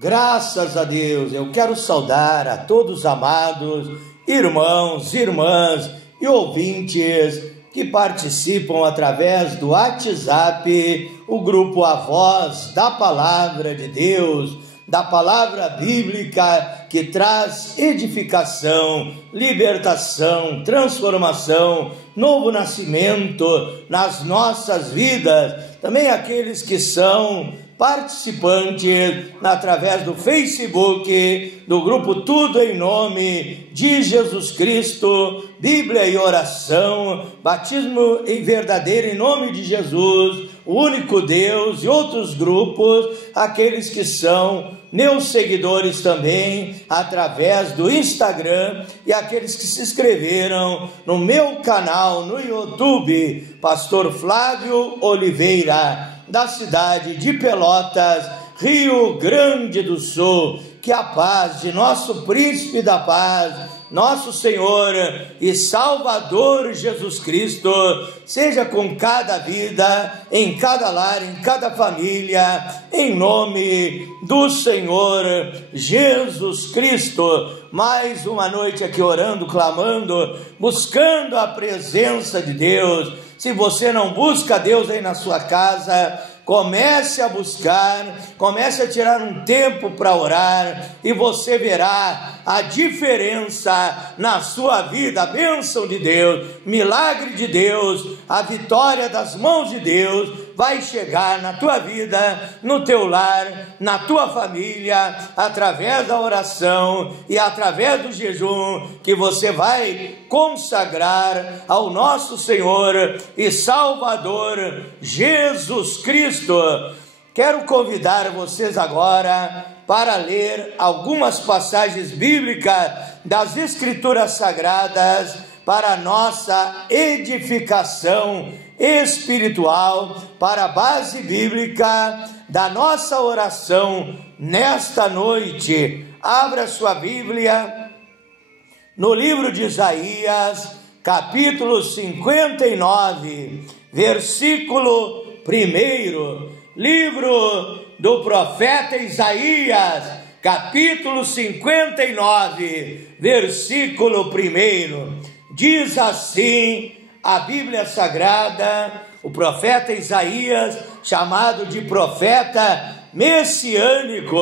Graças a Deus, eu quero saudar a todos os amados irmãos, irmãs e ouvintes que participam através do WhatsApp, o grupo A Voz da Palavra de Deus, da Palavra Bíblica que traz edificação, libertação, transformação, novo nascimento nas nossas vidas. Também aqueles que são participantes através do Facebook, do grupo Tudo em Nome de Jesus Cristo, Bíblia e Oração, Batismo em Verdadeiro em Nome de Jesus, o Único Deus e outros grupos, aqueles que são meus seguidores também através do Instagram e aqueles que se inscreveram no meu canal no YouTube, Pastor Flávio Oliveira, da cidade de Pelotas, Rio Grande do Sul. Que a paz de nosso Príncipe da Paz, nosso Senhor e Salvador Jesus Cristo, seja com cada vida, em cada lar, em cada família, em nome do Senhor Jesus Cristo. Mais uma noite aqui orando, clamando, buscando a presença de Deus. Se você não busca Deus aí na sua casa, comece a buscar, comece a tirar um tempo para orar e você verá a diferença na sua vida, a bênção de Deus, milagre de Deus, a vitória das mãos de Deus vai chegar na tua vida, no teu lar, na tua família, através da oração e através do jejum que você vai consagrar ao nosso Senhor e Salvador Jesus Cristo. Quero convidar vocês agora para ler algumas passagens bíblicas das Escrituras Sagradas para a nossa edificação espiritual, para a base bíblica da nossa oração nesta noite. Abra sua Bíblia no livro de Isaías, capítulo 59, versículo 1. Livro do profeta Isaías, capítulo 59, versículo 1. Diz assim a Bíblia Sagrada, o profeta Isaías, chamado de profeta messiânico,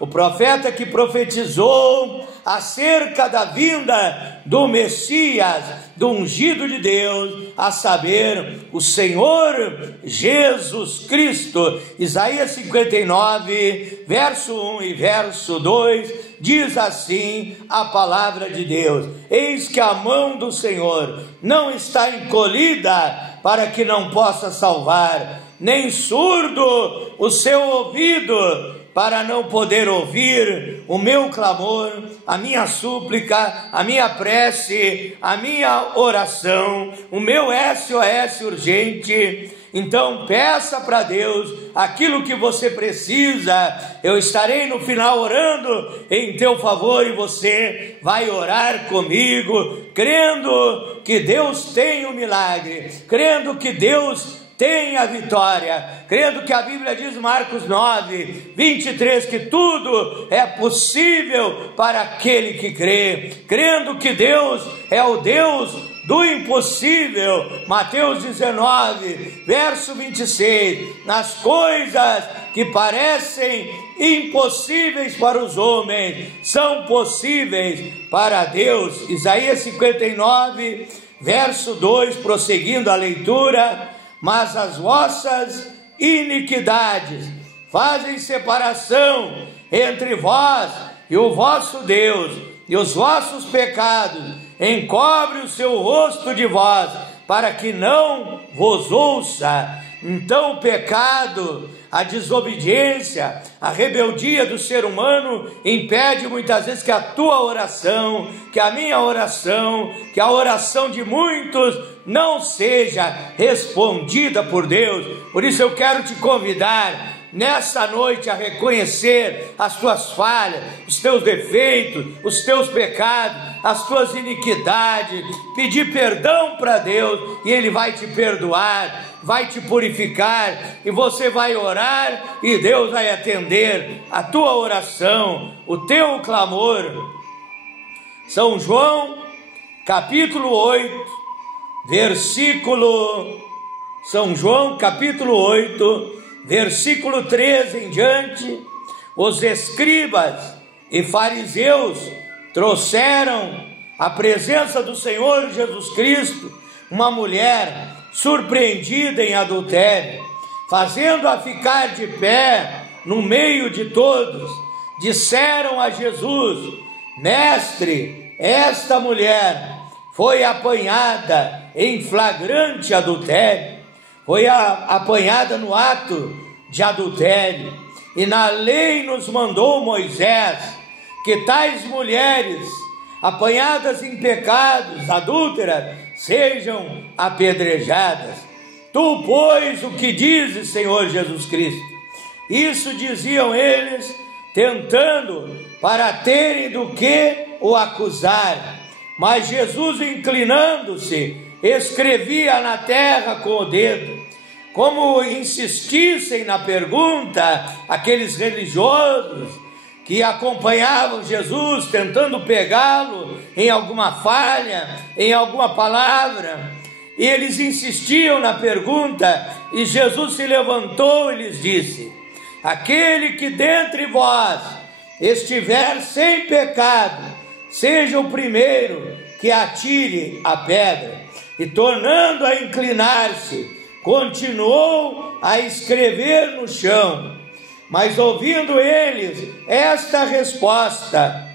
o profeta que profetizou acerca da vinda do Messias, do ungido de Deus, a saber, o Senhor Jesus Cristo. Isaías 59, verso 1 e verso 2, diz assim a palavra de Deus: eis que a mão do Senhor não está encolhida para que não possa salvar, nem surdo o seu ouvido para não poder ouvir o meu clamor, a minha súplica, a minha prece, a minha oração, o meu SOS urgente. Então peça para Deus aquilo que você precisa. Eu estarei no final orando em teu favor e você vai orar comigo, crendo que Deus tem o milagre, crendo que Deus tem a vitória, crendo que a Bíblia diz, Marcos 9, 23, que tudo é possível para aquele que crê, crendo que Deus é o Deus do impossível. Mateus 19, verso 26, nas coisas que parecem impossíveis para os homens, são possíveis para Deus. Isaías 59, verso 2, prosseguindo a leitura: mas as vossas iniquidades fazem separação entre vós e o vosso Deus, e os vossos pecados encobre o seu rosto de vós, para que não vos ouça. Então o pecado, a desobediência, a rebeldia do ser humano impede muitas vezes que a tua oração, que a minha oração, que a oração de muitos não seja respondida por Deus. Por isso eu quero te convidar nessa noite a reconhecer as tuas falhas, os teus defeitos, os teus pecados, as tuas iniquidades, pedir perdão para Deus e Ele vai te perdoar. vai te purificar, e você vai orar e Deus vai atender a tua oração, o teu clamor. São João, capítulo 8, São João, capítulo 8, versículo 13 em diante. Os escribas e fariseus trouxeram à presença do Senhor Jesus Cristo uma mulher surpreendida em adultério, fazendo-a ficar de pé no meio de todos. Disseram a Jesus: Mestre, esta mulher foi apanhada em flagrante adultério, foi apanhada no ato de adultério, e na lei nos mandou Moisés que tais mulheres apanhadas em pecados, adúlteras, sejam apedrejadas. Tu, pois, o que dizes, Senhor Jesus Cristo? Isso diziam eles, tentando para terem do que o acusar. Mas Jesus, inclinando-se, escrevia na terra com o dedo. Como insistissem na pergunta aqueles religiosos que acompanhavam Jesus, tentando pegá-lo em alguma falha, em alguma palavra, e eles insistiam na pergunta, e Jesus se levantou e lhes disse: aquele que dentre vós estiver sem pecado, seja o primeiro que atire a pedra. E tornando a inclinar-se, continuou a escrever no chão. Mas ouvindo eles esta resposta,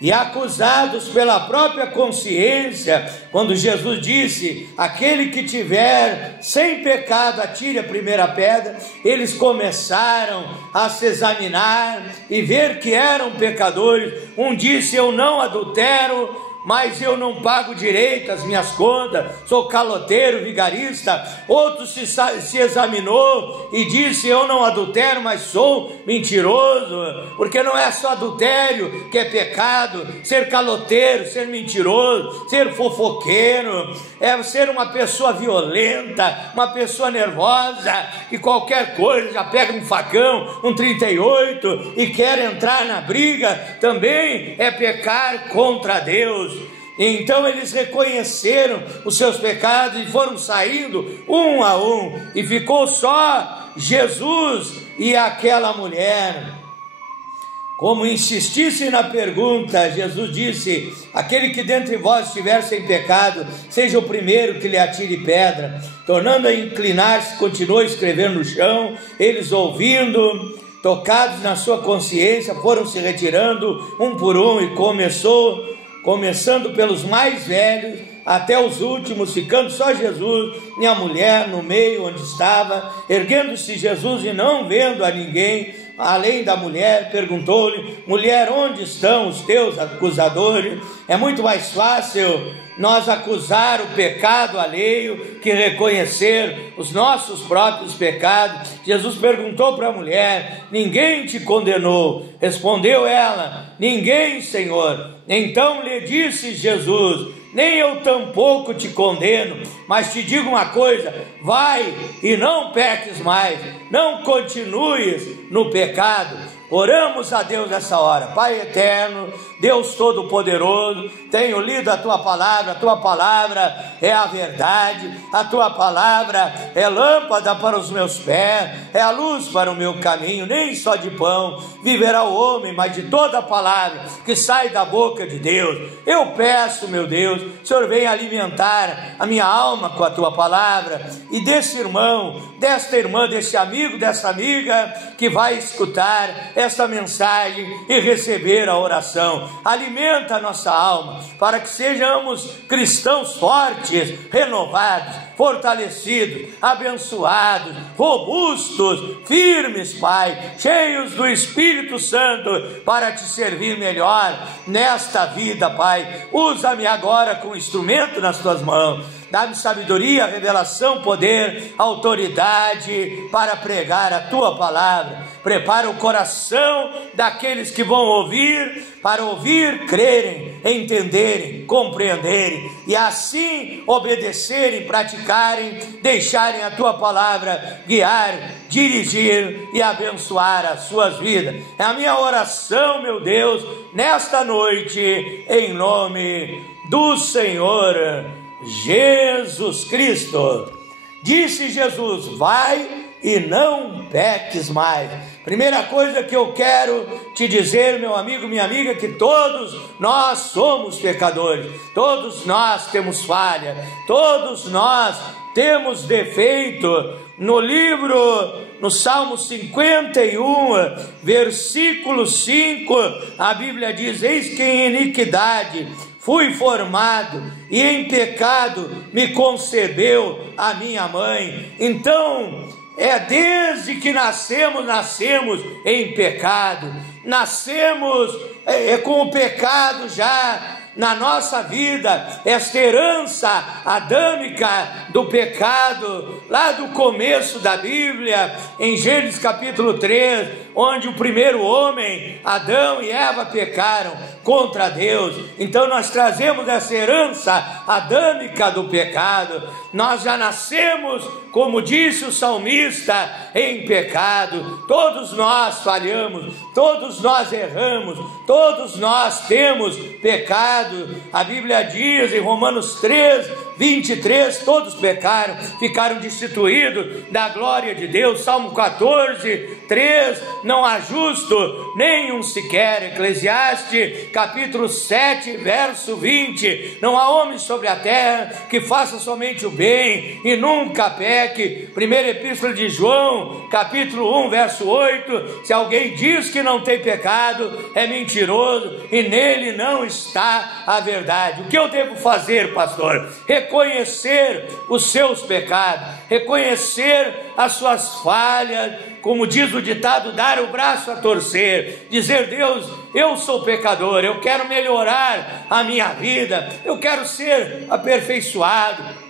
e acusados pela própria consciência, quando Jesus disse: aquele que tiver sem pecado atire a primeira pedra, eles começaram a se examinar e ver que eram pecadores. Um disse: eu não adultero, mas eu não pago direito as minhas contas, sou caloteiro, vigarista. Outro se examinou e disse: eu não adultero, mas sou mentiroso. Porque não é só adultério que é pecado, ser caloteiro, ser mentiroso, ser fofoqueiro, é ser uma pessoa violenta, uma pessoa nervosa, que qualquer coisa já pega um facão, um 38 e quer entrar na briga. Também é pecar contra Deus. Então eles reconheceram os seus pecados e foram saindo um a um, e ficou só Jesus e aquela mulher. Como insistisse na pergunta, Jesus disse: aquele que dentre vós estiver sem pecado, seja o primeiro que lhe atire pedra. Tornando a inclinar-se, continuou a escrever no chão. Eles, ouvindo, tocados na sua consciência, foram se retirando um por um, e começando pelos mais velhos até os últimos, ficando só Jesus e a mulher no meio onde estava. Erguendo-se Jesus e não vendo a ninguém além da mulher, perguntou-lhe: mulher, onde estão os teus acusadores? É muito mais fácil nós acusar o pecado alheio que reconhecer os nossos próprios pecados. Jesus perguntou para a mulher: ninguém te condenou? Respondeu ela: ninguém, Senhor. Então lhe disse Jesus: nem eu tampouco te condeno, mas te digo uma coisa: vai e não peques mais, não continues no pecado. Oramos a Deus nessa hora. Pai eterno, Deus Todo-Poderoso, tenho lido a Tua palavra é a verdade, a Tua palavra é lâmpada para os meus pés, é a luz para o meu caminho. Nem só de pão viverá o homem, mas de toda a palavra que sai da boca de Deus. Eu peço, meu Deus, Senhor, venha alimentar a minha alma com a Tua palavra, e desse irmão, desta irmã, desse amigo, dessa amiga que vai escutar esta mensagem e receber a oração. Alimenta a nossa alma para que sejamos cristãos fortes, renovados, fortalecidos, abençoados, robustos, firmes, Pai, cheios do Espírito Santo para te servir melhor nesta vida, Pai. Usa-me agora como instrumento nas tuas mãos. Dá-me sabedoria, revelação, poder, autoridade para pregar a tua palavra. Prepara o coração daqueles que vão ouvir, para ouvir, crerem, entenderem, compreenderem e assim obedecerem, praticarem, deixarem a tua palavra guiar, dirigir e abençoar as suas vidas. É a minha oração, meu Deus, nesta noite, em nome do Senhor Jesus Cristo. Disse Jesus: vai e não peques mais. Primeira coisa que eu quero te dizer, meu amigo, minha amiga, que todos nós somos pecadores, todos nós temos falha, todos nós temos defeito. No Salmo 51, versículo 5, a Bíblia diz: eis que em iniquidade fui formado, e em pecado me concebeu a minha mãe. Então, desde que nascemos em pecado, nascemos com o pecado já na nossa vida, esta herança adâmica do pecado, lá do começo da Bíblia, em Gênesis capítulo 3, onde o primeiro homem, Adão e Eva, pecaram contra Deus. Então nós trazemos essa herança adâmica do pecado. Nós já nascemos, como disse o salmista, em pecado. Todos nós falhamos, todos nós erramos, todos nós temos pecado. A Bíblia diz em Romanos 3:23, todos pecaram, ficaram destituídos da glória de Deus. Salmo 14:3, não há justo, nenhum sequer. Eclesiastes capítulo 7, verso 20, não há homem sobre a terra que faça somente o bem e nunca peque. Primeira epístola de João, capítulo 1, verso 8, se alguém diz que não tem pecado, é mentiroso e nele não está a verdade. O que eu devo fazer, pastor? Reconhecer os seus pecados, reconhecer as suas falhas, como diz o ditado, dar o braço a torcer, dizer: Deus, eu sou pecador, eu quero melhorar a minha vida, eu quero ser aperfeiçoado.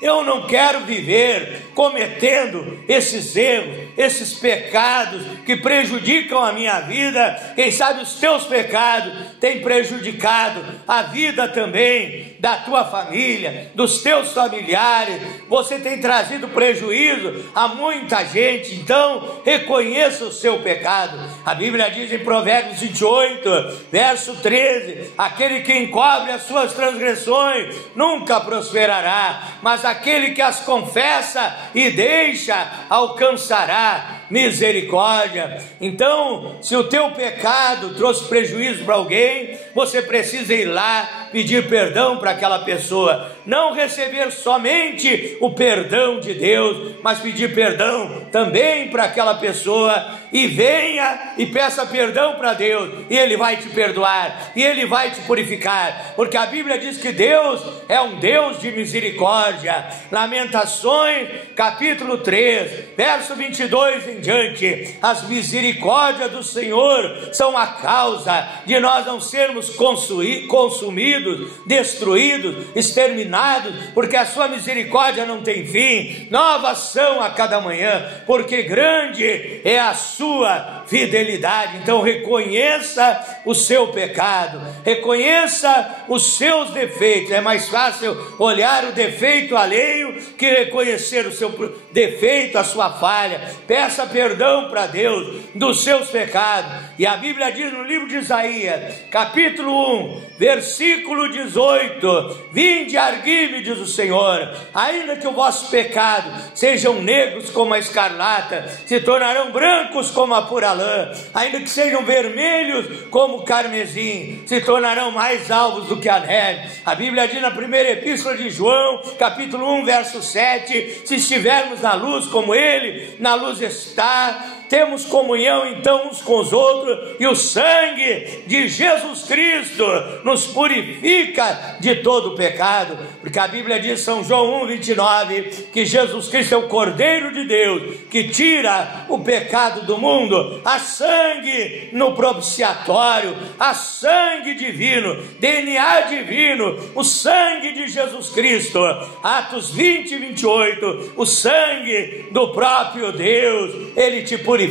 Eu não quero viver cometendo esses erros, esses pecados que prejudicam a minha vida. Quem sabe os teus pecados têm prejudicado a vida também da tua família, dos teus familiares. Você tem trazido prejuízo a muita gente. Então reconheça o seu pecado. A Bíblia diz em Provérbios 28, verso 13: aquele que encobre as suas transgressões nunca prosperará, mas aquele que as confessa e deixa alcançará misericórdia. Então, se o teu pecado trouxe prejuízo para alguém, você precisa ir lá pedir perdão para aquela pessoa, não receber somente o perdão de Deus, mas pedir perdão também para aquela pessoa, e venha e peça perdão para Deus, e Ele vai te perdoar, e Ele vai te purificar, porque a Bíblia diz que Deus é um Deus de misericórdia. Lamentações capítulo 3, verso 22 em diante: as misericórdias do Senhor são a causa de nós não sermos consumidos, destruídos, exterminados, porque a sua misericórdia não tem fim, novas são a cada manhã, porque grande é a sua fidelidade. Então reconheça o seu pecado, reconheça os seus defeitos. É mais fácil olhar o defeito alheio que reconhecer o seu defeito, a sua falha. Peça perdão para Deus dos seus pecados. E a Bíblia diz no livro de Isaías, capítulo 1, versículo 18: vinde, argui-me, diz o Senhor, ainda que o vosso pecado sejam negros como a escarlata, se tornarão brancos como a pura lã, ainda que sejam vermelhos como o carmesim, se tornarão mais alvos do que a neve. A Bíblia diz na primeira epístola de João, capítulo 1, verso 7, se estivermos na luz como Ele na luz está, temos comunhão então uns com os outros, e o sangue de Jesus Cristo nos purifica de todo pecado, porque a Bíblia diz em São João 1:29 que Jesus Cristo é o Cordeiro de Deus que tira o pecado do mundo. Há sangue no propiciatório, há sangue divino, DNA divino, o sangue de Jesus Cristo. Atos 20:28, o sangue do próprio Deus, Ele te purifica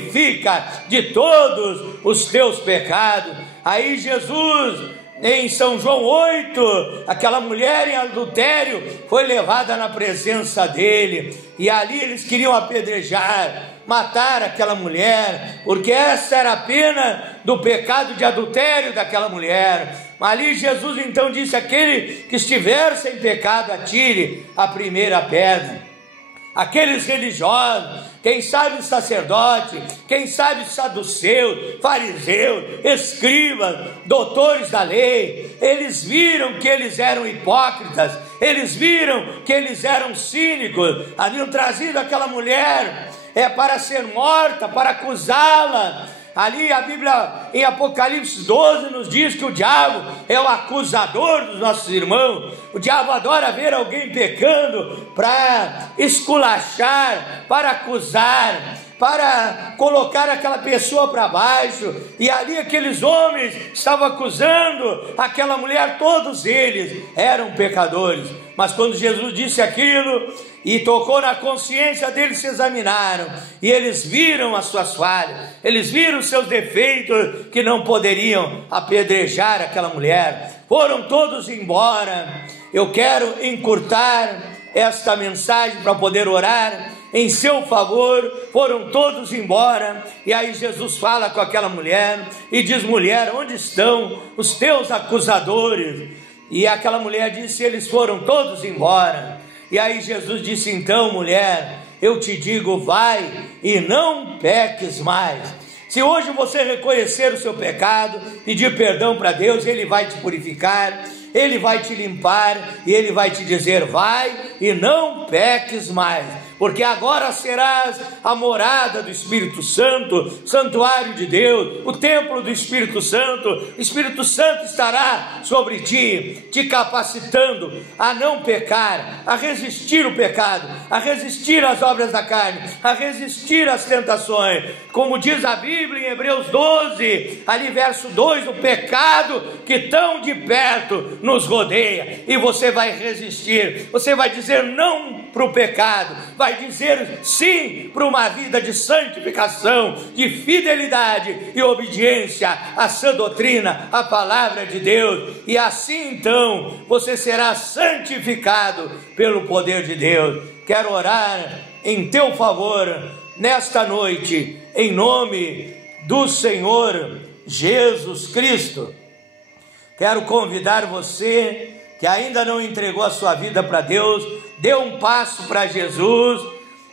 de todos os teus pecados. Aí Jesus em São João 8, aquela mulher em adultério foi levada na presença dele, e ali eles queriam apedrejar, matar aquela mulher, porque essa era a pena do pecado de adultério daquela mulher. Ali Jesus então disse: aquele que estiver sem pecado, atire a primeira pedra. Aqueles religiosos, quem sabe sacerdote, quem sabe saduceu, fariseu, escribas, doutores da lei, eles viram que eles eram hipócritas, eles viram que eles eram cínicos, haviam trazido aquela mulher para ser morta, para acusá-la. Ali a Bíblia em Apocalipse 12 nos diz que o diabo é o acusador dos nossos irmãos. O diabo adora ver alguém pecando para esculachar, para acusar, para colocar aquela pessoa para baixo. E ali aqueles homens estavam acusando aquela mulher, todos eles eram pecadores. Mas quando Jesus disse aquilo e tocou na consciência deles, se examinaram e eles viram as suas falhas, eles viram os seus defeitos, que não poderiam apedrejar aquela mulher. Foram todos embora. Eu quero encurtar esta mensagem para poder orar em seu favor. Foram todos embora, e aí Jesus fala com aquela mulher e diz: mulher, onde estão os teus acusadores? E aquela mulher disse: eles foram todos embora. E aí Jesus disse: então, mulher, eu te digo, vai e não peques mais. Se hoje você reconhecer o seu pecado, pedir perdão para Deus, Ele vai te purificar, Ele vai te limpar, e Ele vai te dizer: vai e não peques mais, porque agora serás a morada do Espírito Santo, santuário de Deus, o templo do Espírito Santo. O Espírito Santo estará sobre ti, te capacitando a não pecar, a resistir o pecado, a resistir às obras da carne, a resistir às tentações. Como diz a Bíblia em Hebreus 12, ali verso 2, o pecado que tão de perto nos rodeia, e você vai resistir, você vai dizer não para o pecado, vai dizer sim para uma vida de santificação, de fidelidade e obediência à sã doutrina, à palavra de Deus, e assim então você será santificado pelo poder de Deus. Quero orar em teu favor nesta noite, em nome do Senhor Jesus Cristo. Quero convidar você que ainda não entregou a sua vida para Deus, dê um passo para Jesus,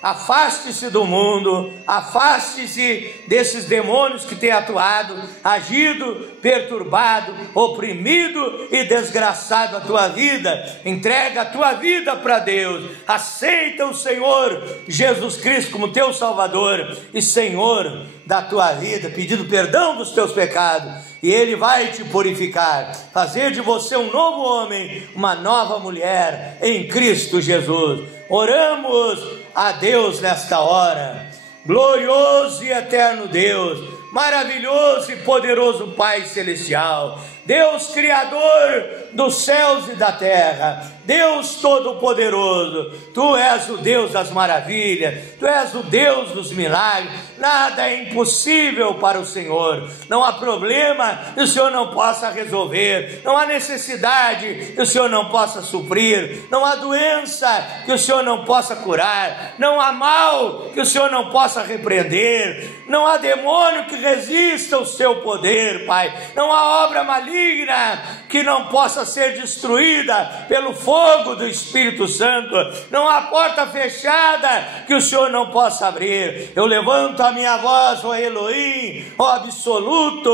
afaste-se do mundo, afaste-se desses demônios que têm atuado, agido, perturbado, oprimido e desgraçado a tua vida. Entrega a tua vida para Deus, aceita o Senhor Jesus Cristo como teu Salvador e Senhor da tua vida, pedindo perdão dos teus pecados, e Ele vai te purificar, fazer de você um novo homem, uma nova mulher em Cristo Jesus. Oramos a Deus nesta hora. Glorioso e eterno Deus, maravilhoso e poderoso Pai Celestial, Deus Criador dos céus e da terra, Deus Todo-Poderoso, Tu és o Deus das maravilhas, Tu és o Deus dos milagres. Nada é impossível para o Senhor, não há problema que o Senhor não possa resolver, não há necessidade que o Senhor não possa suprir, não há doença que o Senhor não possa curar, não há mal que o Senhor não possa repreender, não há demônio que resista ao seu poder, Pai, não há obra maligna que não possa ser destruída pelo fogo do Espírito Santo, não há porta fechada que o Senhor não possa abrir. Eu levanto a minha voz, ó Elohim, ó absoluto,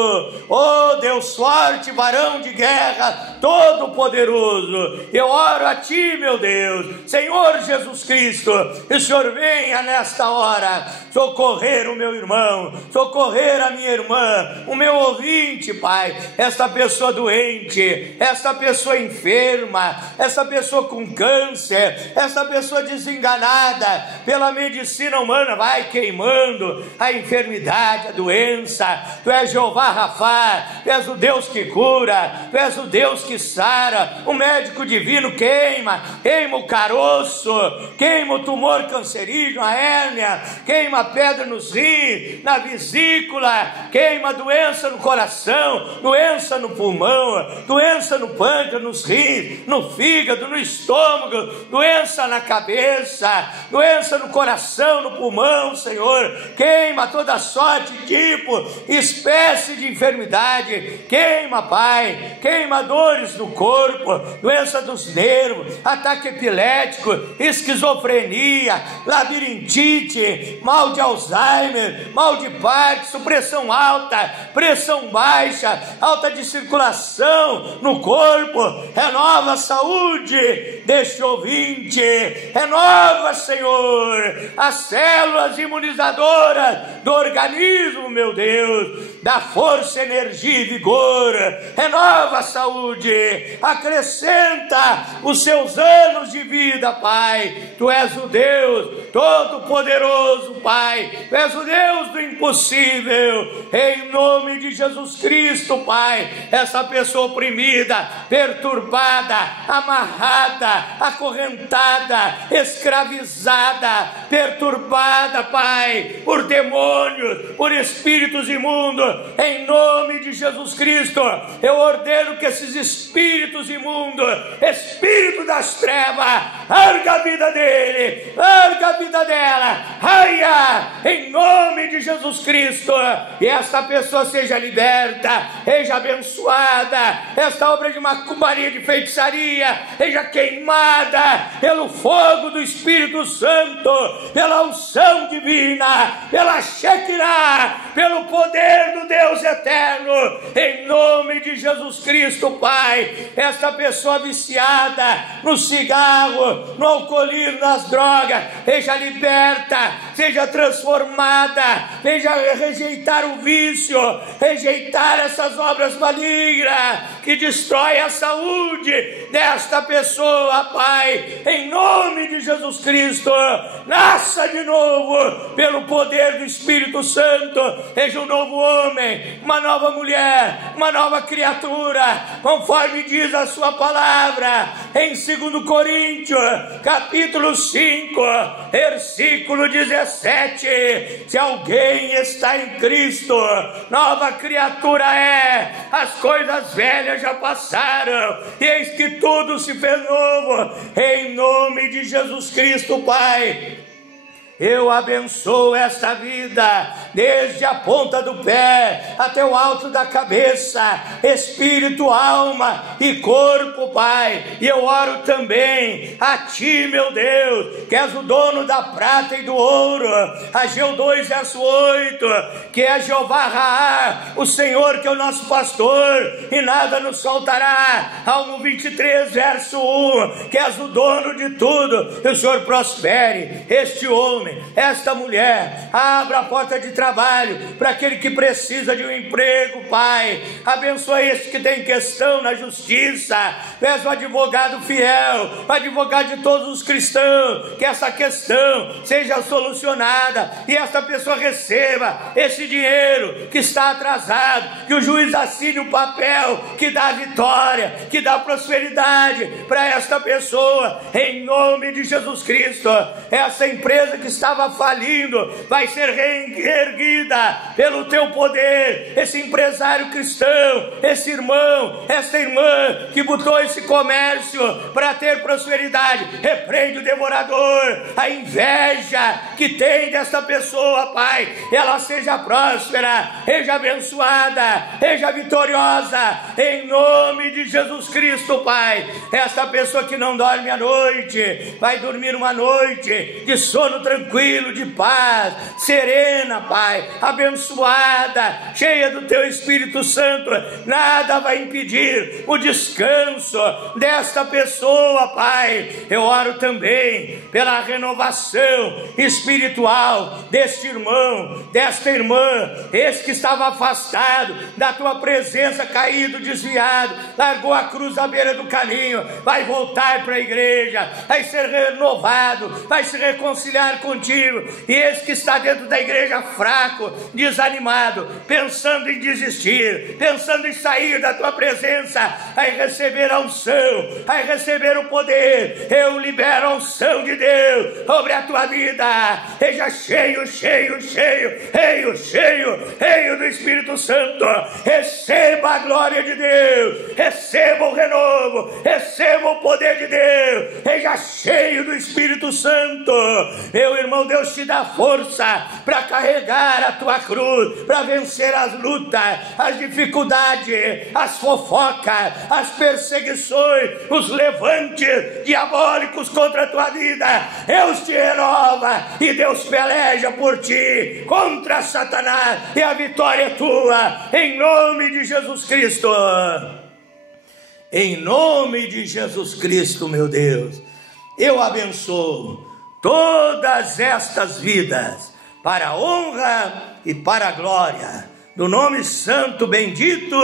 ó Deus forte, varão de guerra, todo poderoso, eu oro a Ti, meu Deus, Senhor Jesus Cristo, que o Senhor venha nesta hora socorrer o meu irmão, socorrer a minha irmã, o meu ouvinte, Pai, esta pessoa doente, esta pessoa enferma, esta pessoa com câncer, esta pessoa desenganada pela medicina humana, vai queimando a enfermidade, a doença. Tu és Jeová Rafá, Tu és o Deus que cura, Tu és o Deus que sara, o médico divino. Queima o caroço, queima o tumor cancerígeno, a hérnia, queima a pedra nos rins, na vesícula, medula, queima doença no coração, doença no pulmão, doença no pâncreas, nos rins, no fígado, no estômago, doença na cabeça, doença no coração, no pulmão, Senhor. Queima toda sorte, tipo, espécie de enfermidade. Queima, Pai, queima dores no corpo, doença dos nervos, ataque epilético, esquizofrenia, labirintite, mal de Alzheimer, mal de Parkinson, pressão alta, pressão baixa, alta de circulação no corpo. Renova a saúde deste ouvinte, renova, Senhor, as células imunizadoras do organismo, meu Deus, dá força, energia e vigor. Renova a saúde, acrescenta os seus anos de vida, Pai. Tu és o Deus Todo-Poderoso, Pai. Tu és o Deus do impossível. Em nome de Jesus Cristo, Pai, essa pessoa oprimida, perturbada, amarrada, acorrentada, escravizada, perturbada, Pai, por demônios, por espíritos imundos, em nome de Jesus Cristo, eu ordeno que esses espíritos imundos, espírito das trevas, larga a vida dele, larga a vida dela, raia, em nome de Jesus Cristo, e esta pessoa seja liberta, seja abençoada, esta obra de macumbaria, de feitiçaria, seja queimada pelo fogo do Espírito Santo, pela unção divina, pela Shekinah, pelo poder do Deus eterno, em nome de Jesus Cristo, Pai. Esta pessoa viciada no cigarro, no alcoolismo, nas drogas, seja liberta, seja transformada, seja rejeitar o vício, rejeitar essas obras malignas que destrói a saúde desta pessoa, Pai, em nome de Jesus Cristo. Nasça de novo pelo poder do Espírito Santo, seja um novo homem, uma nova mulher, uma nova criatura, conforme diz a sua palavra em 2 Coríntios capítulo 5 versículo 17: se alguém está em Cristo, nova criatura é, as coisas velhas já passaram, e eis que tudo se fez novo. Em nome de Jesus Cristo, Pai, eu abençoo esta vida, desde a ponta do pé até o alto da cabeça, espírito, alma e corpo, Pai. E eu oro também a Ti, meu Deus, que és o dono da prata e do ouro. Ageu 2, verso 8, que é Jeová Raá, o Senhor que é o nosso pastor, e nada nos faltará. Salmo 23, verso 1, que és o dono de tudo, e o Senhor prospere este homem, esta mulher, abra a porta de trabalho para aquele que precisa de um emprego, Pai. Abençoa este que tem questão na justiça, tu és o advogado fiel, o advogado de todos os cristãos, que essa questão seja solucionada e esta pessoa receba esse dinheiro que está atrasado, que o juiz assine o papel que dá vitória, que dá prosperidade para esta pessoa, em nome de Jesus Cristo. Essa empresa que estava falindo vai ser reerguida pelo Teu poder. Esse empresário cristão, esse irmão, essa irmã que botou esse comércio para ter prosperidade, repreende o devorador, a inveja que tem desta pessoa, Pai, ela seja próspera, seja abençoada, seja vitoriosa, em nome de Jesus Cristo, Pai. Esta pessoa que não dorme à noite, vai dormir uma noite de sono tranquilo, de paz, serena, Pai, abençoada, cheia do Teu Espírito Santo. Nada vai impedir o descanso desta pessoa, Pai. Eu oro também pela renovação espiritual deste irmão, desta irmã, esse que estava afastado da Tua presença, caído, desviado, largou a cruz à beira do caminho, vai voltar para a igreja, vai ser renovado, vai se reconciliar contigo. E esse que está dentro da igreja fraco, fraco, desanimado, pensando em desistir, pensando em sair da tua presença, aí receber a unção, aí receber o poder, eu libero a unção de Deus sobre a tua vida. Seja cheio, cheio, cheio, cheio, cheio, cheio do Espírito Santo. Receba a glória de Deus, receba o renovo, receba o poder de Deus. Seja cheio do Espírito Santo. Meu irmão, Deus te dá força para carregar a tua cruz, para vencer as lutas, as dificuldades, as fofocas, as perseguições, os levantes diabólicos contra a tua vida. Deus te renova e Deus peleja por ti contra Satanás, e a vitória é tua, em nome de Jesus Cristo. Em nome de Jesus Cristo, meu Deus, eu abençoo todas estas vidas para a honra e para a glória do nome santo, bendito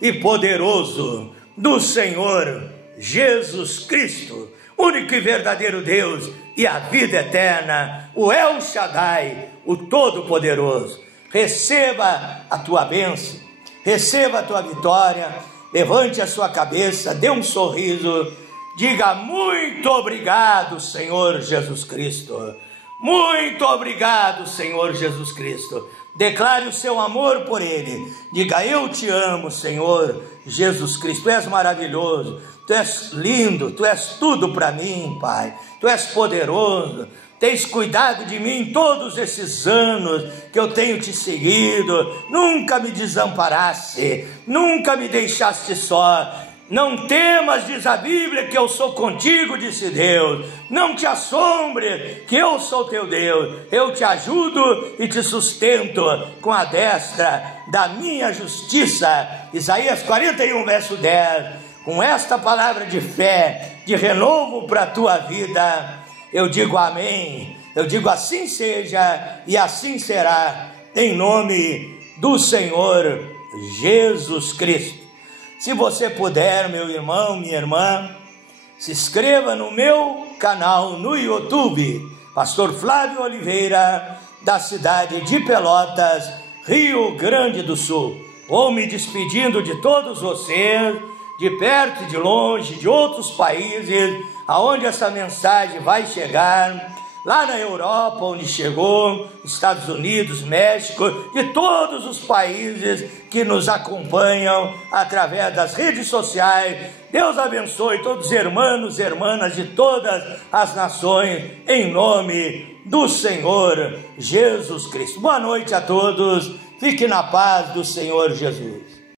e poderoso do Senhor Jesus Cristo, único e verdadeiro Deus e a vida eterna, o El Shaddai, o Todo-Poderoso. Receba a tua bênção, receba a tua vitória, levante a sua cabeça, dê um sorriso, diga muito obrigado, Senhor Jesus Cristo. Muito obrigado, Senhor Jesus Cristo. Declare o seu amor por Ele. Diga: eu te amo, Senhor Jesus Cristo. Tu és maravilhoso, Tu és lindo, Tu és tudo para mim, Pai. Tu és poderoso. Tens cuidado de mim todos esses anos que eu tenho te seguido. Nunca me desamparaste, nunca me deixaste só. Não temas, diz a Bíblia, que eu sou contigo, disse Deus. Não te assombres, que eu sou teu Deus. Eu te ajudo e te sustento com a destra da minha justiça. Isaías 41, verso 10. Com esta palavra de fé, de renovo para a tua vida, eu digo amém. Eu digo assim seja e assim será, em nome do Senhor Jesus Cristo. Se você puder, meu irmão, minha irmã, se inscreva no meu canal no YouTube, Pastor Flávio Oliveira, da cidade de Pelotas, Rio Grande do Sul. Vou me despedindo de todos vocês, de perto e de longe, de outros países, aonde essa mensagem vai chegar, lá na Europa, onde chegou, Estados Unidos, México, de todos os países que nos acompanham através das redes sociais. Deus abençoe todos os irmãos e irmãs de todas as nações, em nome do Senhor Jesus Cristo. Boa noite a todos, fique na paz do Senhor Jesus.